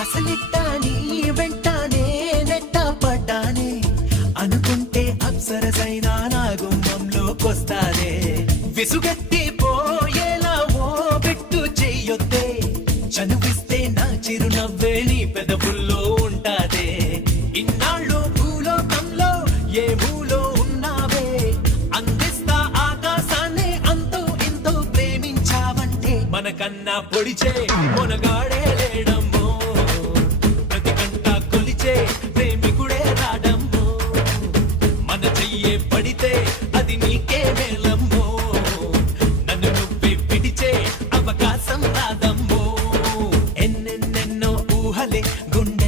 అసలిట్టాని వెంటానే నెట్ట పడ్డానే అనుకుంటే అప్సరసైనా నా గుమ్మంలోకొస్తానే విసుగెత్తి పోయేలా ఓ పెట్టు చెయ్యొద్దే చనువిస్తే నా చిరునవ్వే నీ పెదవుల్లో ఉంటాదే ఇన్నాళ్ళు భూలోకంలో ఏ భూలో ఉన్నావే అందిస్తా ఆకాశాన్ని అంతో ఎంతో ప్రేమించావంటే మనకన్నా పొడిచే మొనగాడే లేడమ్మో ప్రతి గంట కొలిచే ప్రేమికుడే రాడమ్మో మన చెయ్యే పడితే అది నీకే మేలమ్మో నన్ను నువ్వే పిడిచే అవకాశం రాదమ్మో ఎన్నెన్నెన్నో ఊహలే గుండె